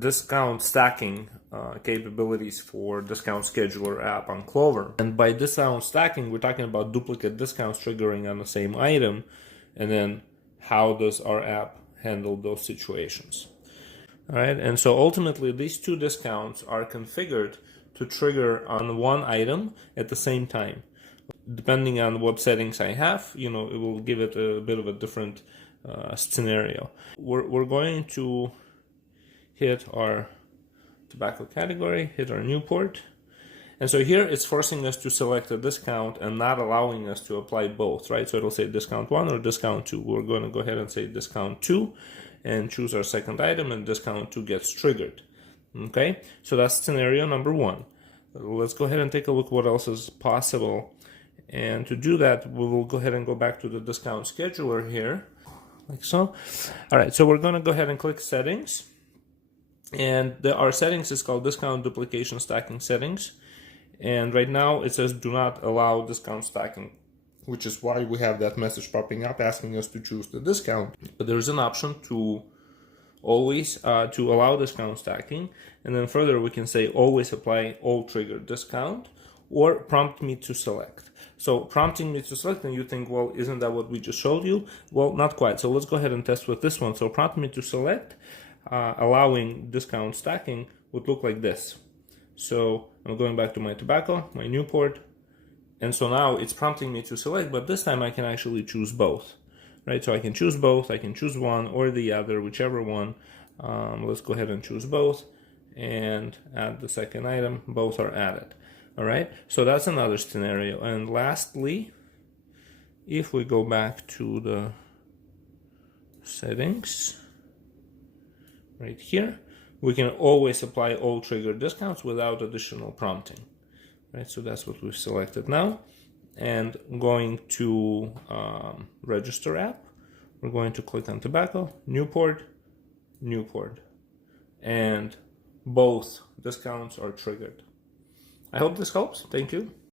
discount stacking capabilities for discount scheduler app on Clover. And by discount stacking, we're talking about duplicate discounts triggering on the same item, and then how does our app handle those situations. All right, and so ultimately these two discounts are configured to trigger on one item at the same time. Depending on what settings I have, it will give it a bit of a different scenario. We're going to hit our tobacco category, hit our new port. And so here it's forcing us to select a discount and not allowing us to apply both, right? So it'll say discount 1 or discount 2. We're going to go ahead and say discount 2 and choose our second item, and discount 2 gets triggered. Okay, so that's scenario number 1. Let's go ahead and take a look what else is possible. And to do that, we will go ahead and go back to the discount scheduler here, like so. All right, so we're going to go ahead and click settings. And our settings is called discount duplication stacking settings. And right now it says do not allow discount stacking, which is why we have that message popping up asking us to choose the discount. But there is an option to always to allow discount stacking. And then further we can say always apply all triggered discount, or prompt me to select. So prompting me to select, and you think, well, isn't that what we just showed you? Well, not quite. So let's go ahead and test with this one. So prompt me to select, allowing discount stacking would look like this. So I'm going back to my tobacco, my new port, and so now it's prompting me to select, but this time I can actually choose both, right? So I can choose both, I can choose one or the other, whichever one. Let's go ahead and choose both and add the second item. Both are added. All right, so that's another scenario. And lastly, if we go back to the settings right here, we can always apply all trigger discounts without additional prompting. Right, so that's what we've selected now. And going to register app, we're going to click on tobacco, new port, and both discounts are triggered. I hope this helps. Thank you.